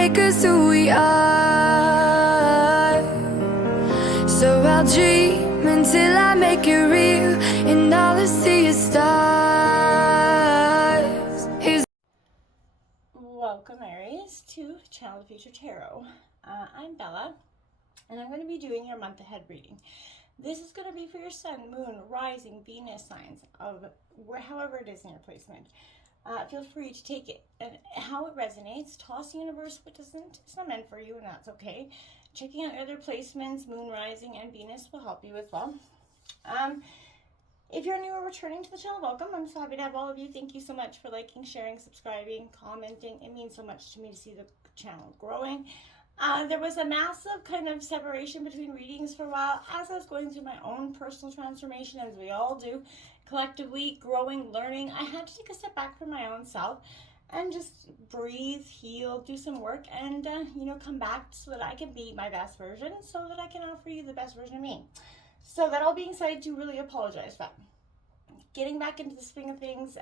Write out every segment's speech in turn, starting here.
make us who we are. So I'll dream until I make it real, and all I see is stars. Welcome, Aries, to Channel Future Tarot. I'm Bella, and I'm going to be doing your month ahead reading. This is going to be for your sun, moon, rising, Venus signs of however it is in your placement. Feel free to take it and how it resonates. Toss the universe what doesn't. It's not meant for you, and that's okay. Checking out other placements, moon, rising, and Venus will help you as well. If you're new or returning to the channel, welcome. I'm so happy to have all of you. Thank you so much for liking, sharing, subscribing, commenting. It means so much to me to see the channel growing. There was a massive kind of separation between readings for a while as I was going through my own personal transformation, as we all do, collectively growing, learning. I had to take a step back from my own self and just breathe, heal, do some work, and come back so that I can be my best version, so that I can offer you the best version of me. So that all being said, I do really apologize for that. Getting back into the swing of things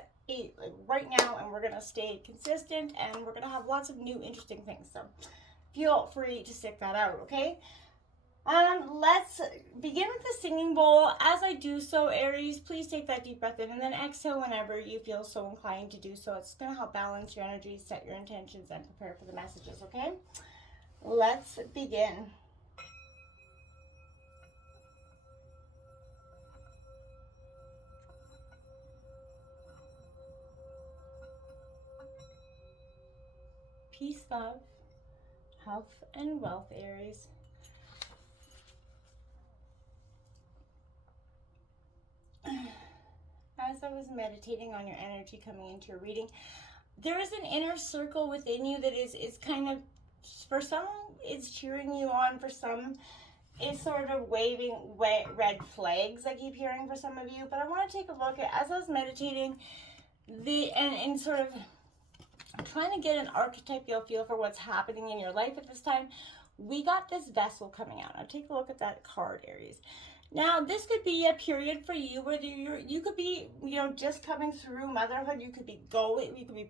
right now, and we're going to stay consistent, and we're going to have lots of new interesting things. So feel free to stick that out, okay? Let's begin with the singing bowl. As I do so, Aries, please take that deep breath in and then exhale whenever you feel so inclined to do so. It's going to help balance your energy, set your intentions, and prepare for the messages, okay? Let's begin. Peace, love, health, and wealth, Aries. As I was meditating on your energy coming into your reading, there is an inner circle within you that is kind of, for some, it's cheering you on. For some, it's sort of waving red flags, I keep hearing for some of you. But I want to take a look at, as I was meditating, and sort of trying to get an archetypal feel for what's happening in your life at this time. We got this vessel coming out. Now take a look at that card, Aries. Now this could be a period for you where you could be just coming through motherhood. You could be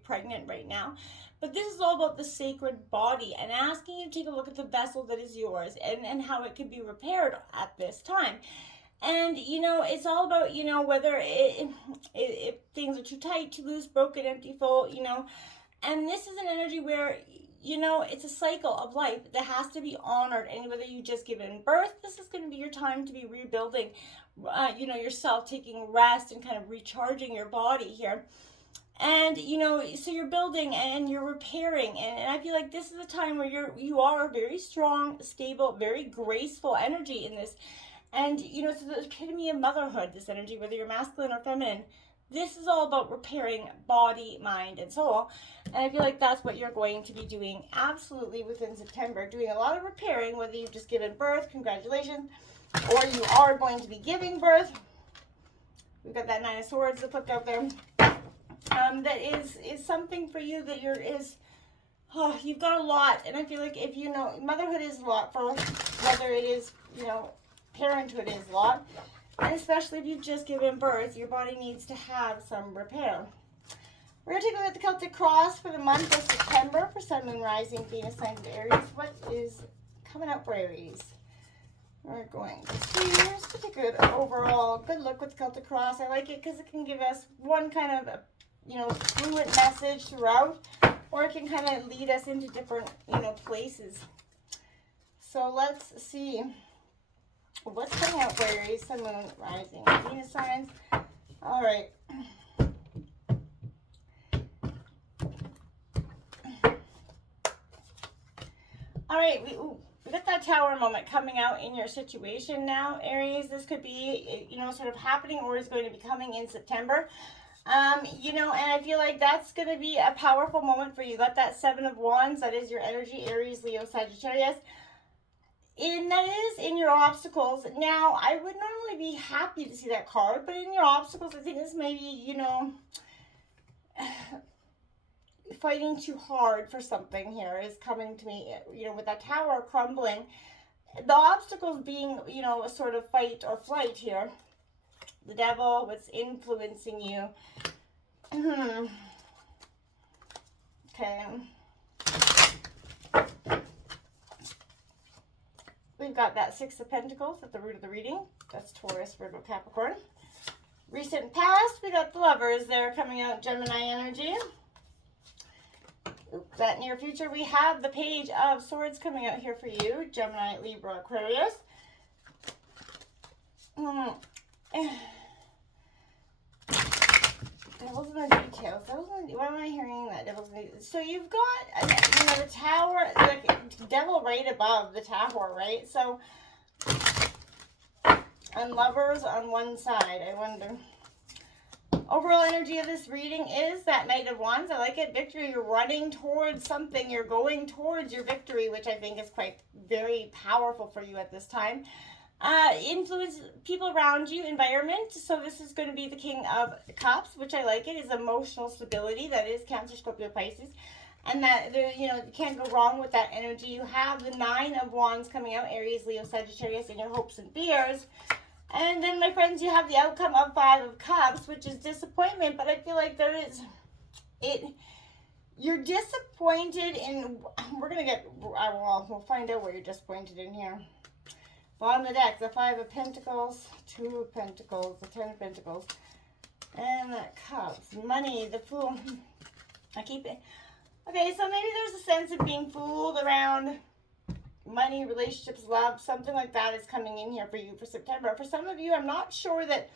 pregnant right now, but this is all about the sacred body and asking you to take a look at the vessel that is yours and how it can be repaired at this time. And it's all about whether if things are too tight, too loose, broken, empty, full, and this is an energy where, it's a cycle of life that has to be honored. And whether you just given birth, this is going to be your time to be rebuilding, yourself, taking rest and kind of recharging your body here. And, so you're building and you're repairing. And I feel like this is a time where you are a very strong, stable, very graceful energy in this. And, it's the epitome of motherhood, this energy, whether you're masculine or feminine. This is all about repairing body, mind, and soul. And I feel like that's what you're going to be doing absolutely within September. Doing a lot of repairing, whether you've just given birth, congratulations, or you are going to be giving birth. We've got that Nine of Swords that flipped out there. That is something for you that you've got a lot. And I feel like if motherhood is a lot for whether it is, parenthood is a lot. And especially if you've just given birth, your body needs to have some repair. We're going to take a look at the Celtic Cross for the month of September for Sun, Moon, Rising, Venus signs of Aries. What is coming up for Aries? We're going to see. Just to take an overall good look with the Celtic Cross. I like it because it can give us one kind of, fluid message throughout, or it can kind of lead us into different, places. So let's see what's coming out for Aries, Sun, Moon, Rising, Venus signs. All right. All right, we got that Tower moment coming out in your situation now, Aries. This could be, sort of happening or is going to be coming in September. And I feel like that's going to be a powerful moment for you. You got that Seven of Wands. That is your energy, Aries, Leo, Sagittarius. And that is in your obstacles. Now, I would normally be happy to see that card, but in your obstacles, I think this may be, fighting too hard for something here is coming to me, with that Tower crumbling. The obstacles being, a sort of fight or flight here. The Devil, what's influencing you. Okay. we've got that Six of Pentacles at the root of the reading. That's Taurus, Virgo, Capricorn. Recent past, we got the Lovers there coming out, Gemini energy. That near future, we have the Page of Swords coming out here for you, Gemini, Libra, Aquarius. Devil's in the details. Why am I hearing that? Devil's in the details. So you've got, the Tower, like Devil right above the Tower, right? So, and Lovers on one side. I wonder. Overall energy of this reading is that Knight of Wands. I like it. Victory. You're running towards something. You're going towards your victory, which I think is quite very powerful for you at this time. Influence people around you, environment. So this is going to be the King of Cups, which I like. It is emotional stability. That is Cancer, Scorpio, Pisces. And that, you can't go wrong with that energy. You have the Nine of Wands coming out, Aries, Leo, Sagittarius, in your hopes and fears. And then, my friends, you have the outcome of Five of Cups, which is disappointment. But I feel like you're disappointed in, we're going to get, we'll find out where you're disappointed in here. Bottom of the deck, the Five of Pentacles, Two of Pentacles, the Ten of Pentacles, and the Cups. Money, the Fool. I keep it. Okay, so maybe there's a sense of being fooled around money, relationships, love, something like that is coming in here for you for September. For some of you, I'm not sure that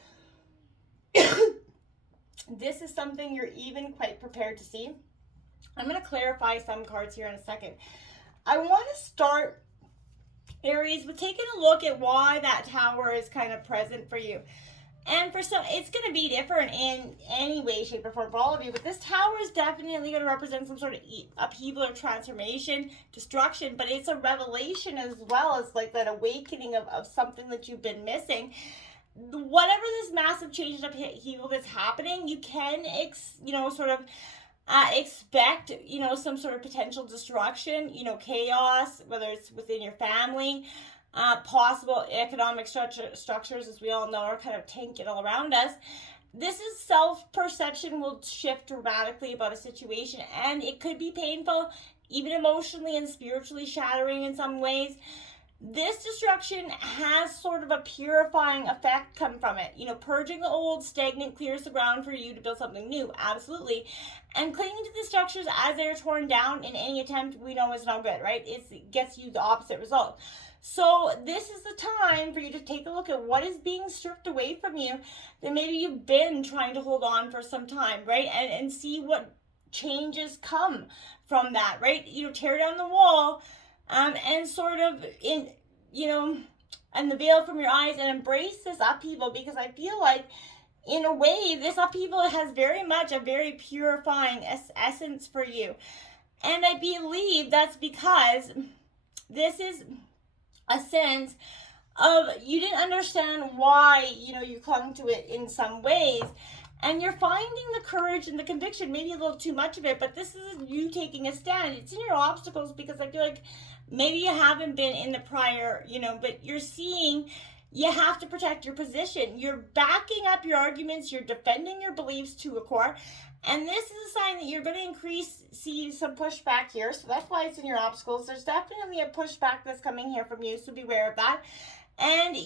this is something you're even quite prepared to see. I'm going to clarify some cards here in a second. I want to start, Aries, with taking a look at why that Tower is kind of present for you. And for some, it's going to be different in any way, shape, or form for all of you. But this Tower is definitely going to represent some sort of upheaval or transformation, destruction. But it's a revelation as well as like that awakening of something that you've been missing. Whatever this massive change and upheaval that's happening, you can, expect, some sort of potential destruction, chaos, whether it's within your family. Possible economic structures, as we all know, are kind of tanking all around us. This is self-perception will shift dramatically about a situation, and it could be painful, even emotionally and spiritually shattering in some ways. This destruction has sort of a purifying effect come from it. Purging the old, stagnant, clears the ground for you to build something new. Absolutely. And clinging to the structures as they're torn down in any attempt we know is not good, right? It gets you the opposite result. So this is the time for you to take a look at what is being stripped away from you that maybe you've been trying to hold on for some time, right? And see what changes come from that, right? Tear down the wall and sort of, and the veil from your eyes and embrace this upheaval, because I feel like, in a way, this upheaval has very much a very purifying essence for you. And I believe that's because this is a sense of you didn't understand why, you clung to it in some ways. And you're finding the courage and the conviction, maybe a little too much of it, but this is you taking a stand. It's in your obstacles, because I feel like maybe you haven't been in the prior, but you're seeing you have to protect your position. You're backing up your arguments. You're defending your beliefs to a core. And this is a sign that you're going to see some pushback here. So that's why it's in your obstacles. There's definitely a pushback that's coming here from you, so beware of that. And,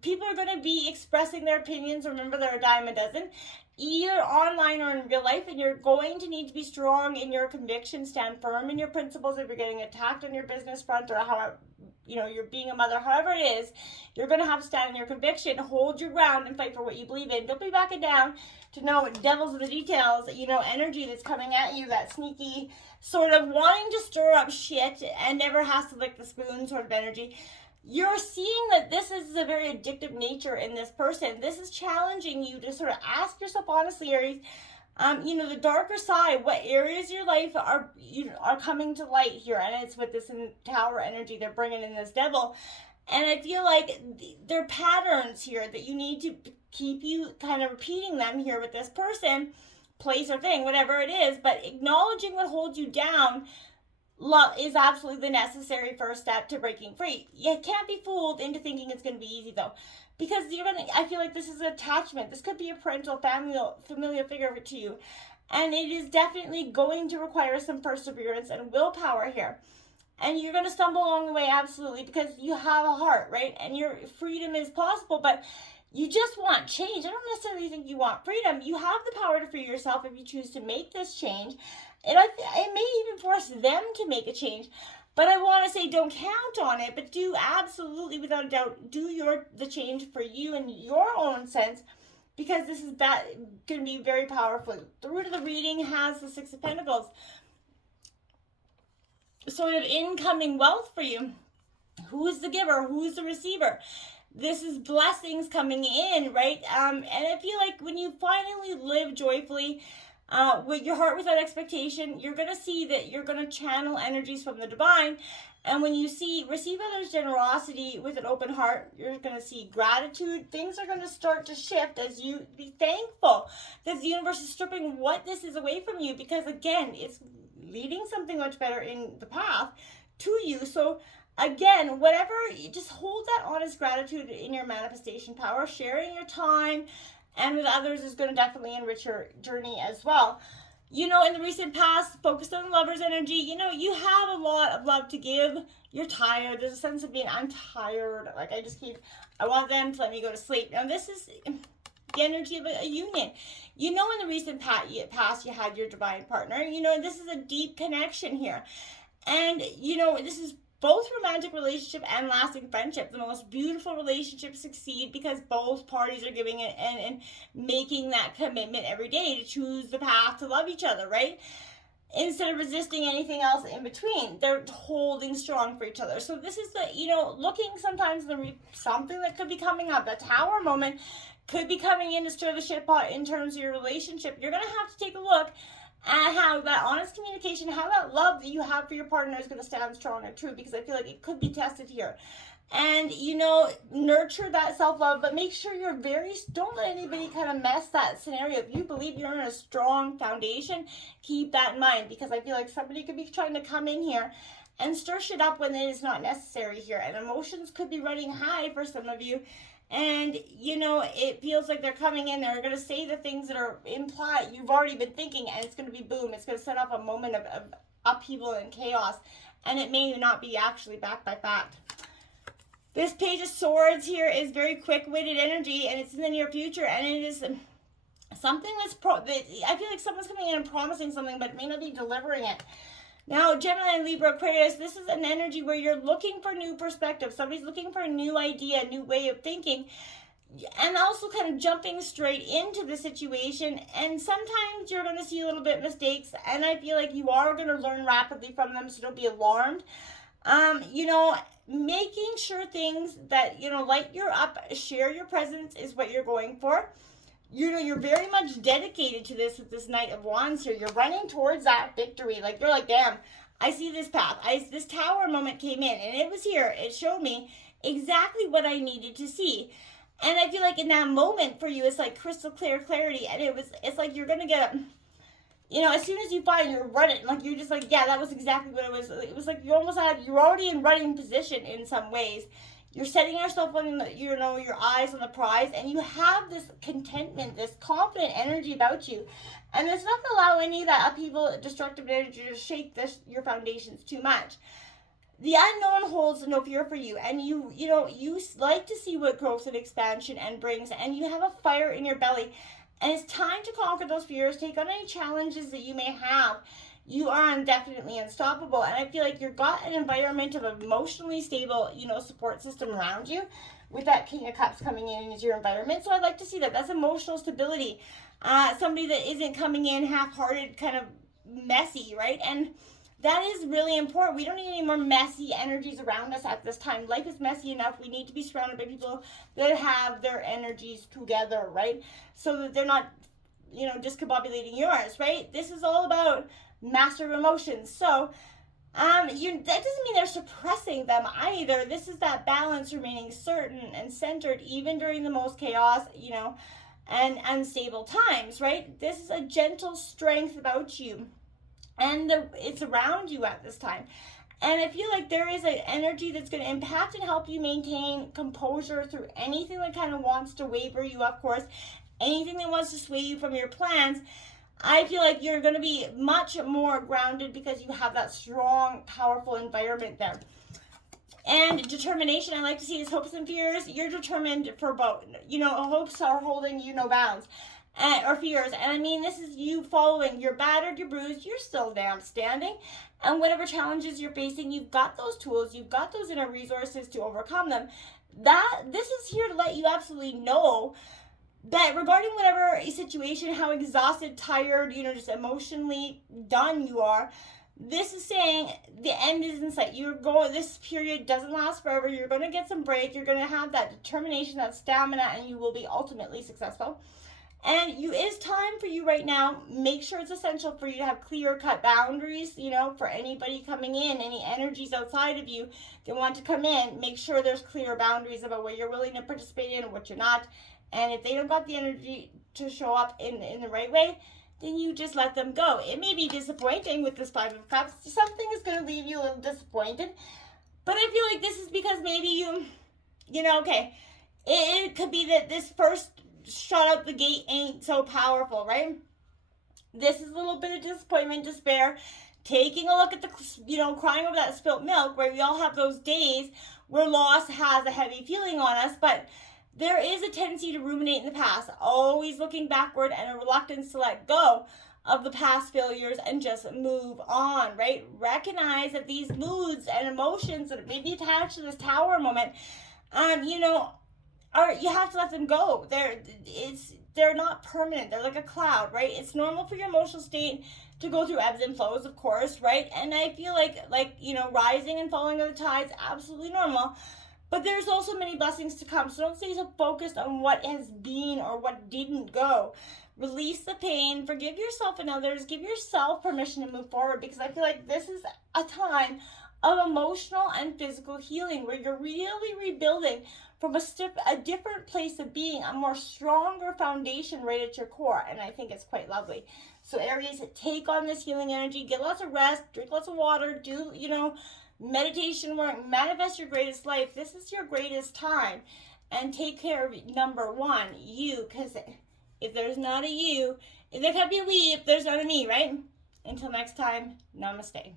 people are going to be expressing their opinions. Remember, they're a dime a dozen, either online or in real life. And you're going to need to be strong in your convictions, stand firm in your principles. If you're getting attacked on your business front, or however, you're being a mother, however it is, you're going to have to stand in your conviction, hold your ground, and fight for what you believe in. Don't be backing down to know devil's in the details, energy that's coming at you, that sneaky sort of wanting to stir up shit and never has to lick the spoon sort of energy. You're seeing that this is a very addictive nature in this person. This is challenging you to sort of ask yourself honestly, Aries, the darker side, what areas of your life are coming to light here. And it's with this Tower energy, they're bringing in this devil. And I feel like there are patterns here that you need to keep you kind of repeating them here with this person, place, or thing, whatever it is. But acknowledging what holds you down is absolutely the necessary first step to breaking free. You can't be fooled into thinking it's going to be easy, though, because I feel like this is attachment. This could be a parental, familiar figure to you, and it is definitely going to require some perseverance and willpower here. And you're going to stumble along the way, absolutely, because you have a heart, right? And your freedom is possible, but you just want change. I don't necessarily think you want freedom. You have the power to free yourself if you choose to make this change. And it may even force them to make a change. But I want to say, don't count on it, but do absolutely, without a doubt, do the change for you in your own sense, because this is going to be very powerful. The root of the reading has the Six of Pentacles. Sort of incoming wealth for you. Who's the giver? Who's the receiver? This is blessings coming in, right? And I feel like when you finally live joyfully, with your heart without expectation, you're going to see that you're going to channel energies from the divine. And when you receive others' generosity with an open heart, you're going to see gratitude. Things are going to start to shift as you be thankful that the universe is stripping what this is away from you, because again, it's leading something much better in the path to you. So again, whatever, you just hold that honest gratitude in your manifestation power. Sharing your time and with others is going to definitely enrich your journey as well. In the recent past, focused on the lover's energy, you have a lot of love to give. You're tired. There's a sense of being, I'm tired. Like, I want them to let me go to sleep. Now, this is the energy of a union. In the recent past, you had your divine partner. This is a deep connection here. And, this is both romantic relationship and lasting friendship. The most beautiful relationships succeed because both parties are giving it and making that commitment every day to choose the path to love each other, right? Instead of resisting anything else in between. They're holding strong for each other. So this is looking sometimes something that could be coming up. The Tower moment could be coming in to stir the shit pot in terms of your relationship. You're going to have to take a look at how that honest communication, how that love that you have for your partner is going to stand strong and true, because I feel like it could be tested here. And, nurture that self-love, but make sure don't let anybody kind of mess that scenario. If you believe you're in a strong foundation, keep that in mind, because I feel like somebody could be trying to come in here and stir shit up when it is not necessary here. And emotions could be running high for some of you. And, it feels like they're coming in, they're going to say the things that are implied, you've already been thinking, and it's going to be boom. It's going to set up a moment of upheaval and chaos, and it may not be actually backed by fact. This Page of Swords here is very quick-witted energy, and it's in the near future, and it is something I feel like someone's coming in and promising something, but may not be delivering it. Now, Gemini, Libra, Aquarius, this is an energy where you're looking for new perspective. Somebody's looking for a new idea, a new way of thinking, and also kind of jumping straight into the situation. And sometimes you're going to see a little bit mistakes, and I feel like you are going to learn rapidly from them, so don't be alarmed. Making sure things that, light you up, share your presence is what you're going for. You're very much dedicated to this with this Knight of Wands here. You're running towards that victory. Like, you're like, damn, I see this path. This Tower moment came in, and it was here. It showed me exactly what I needed to see. And I feel like in that moment for you, it's like crystal clear clarity. And it's like you're going to get as soon as you find you're running, like, you're just like, yeah, that was exactly what it was. It was like you're already in running position in some ways. You're setting yourself on, your eyes on the prize, and you have this contentment, this confident energy about you. And it's not going to allow any of that upheaval, destructive energy to shake your foundations too much. The unknown holds no fear for you, and you like to see what growth and expansion and brings, and you have a fire in your belly. And it's time to conquer those fears, take on any challenges that you may have. You are definitely unstoppable. And I feel like you've got an environment of emotionally stable, support system around you, with that King of Cups coming in as your environment. So I'd like to see that. That's emotional stability. Somebody that isn't coming in half-hearted, kind of messy, right? And that is really important. We don't need any more messy energies around us at this time. Life is messy enough. We need to be surrounded by people that have their energies together, right? So that they're not, discombobulating yours, right? This is all about master of emotions. So that doesn't mean they're suppressing them either. This is that balance, remaining certain and centered even during the most chaos, and unstable times, right? This is a gentle strength about you, and it's around you at this time. And I feel like there is an energy that's going to impact and help you maintain composure through anything that kind of wants to waver you, of course, anything that wants to sway you from your plans. I feel like you're going to be much more grounded because you have that strong, powerful environment there. And determination, I like to see is hopes and fears. You're determined for both. You know, hopes are holding you no bounds. Or fears. And I mean, this is you following. You're battered, you're bruised, you're still damn standing. And whatever challenges you're facing, you've got those tools, you've got those inner resources to overcome them. This is here to let you absolutely know that regarding whatever situation, how exhausted, tired, you know, just emotionally done you are, this is saying the end is in sight. This period doesn't last forever. You're going to get some break. You're going to have that determination, that stamina, and you will be ultimately successful. And it's time for you right now. Make sure it's essential for you to have clear-cut boundaries, you know, for anybody coming in, any energies outside of you that want to come in. Make sure there's clear boundaries about what you're willing to participate in and what you're not. And if they don't got the energy to show up in the right way, then you just let them go. It may be disappointing with this Five of Cups. Something is going to leave you a little disappointed. But I feel like this is because maybe you know, okay, it could be that this first shut out the gate ain't so powerful, right? This is a little bit of disappointment, despair, taking a look at the, you know, crying over that spilt milk, where we all have those days where loss has a heavy feeling on us, but there is a tendency to ruminate in the past, always looking backward, and a reluctance to let go of the past failures and just move on, right? Recognize that these moods and emotions that may be attached to this tower moment, you know, you have to let them go. They're not permanent. They're like a cloud, right? It's normal for your emotional state to go through ebbs and flows, of course, right? And I feel like you know, rising and falling of the tides, absolutely normal. But there's also many blessings to come. So don't stay so focused on what has been or what didn't go. Release the pain, forgive yourself and others, give yourself permission to move forward, because I feel like this is a time of emotional and physical healing where you're really rebuilding from a different place of being, a more stronger foundation right at your core. And I think it's quite lovely. So Aries, take on this healing energy, get lots of rest, drink lots of water, do, you know, meditation work, manifest your greatest life. This is your greatest time. And take care of number one, you, because if there's not a you, there can't be a we if there's not a me, right? Until next time, namaste.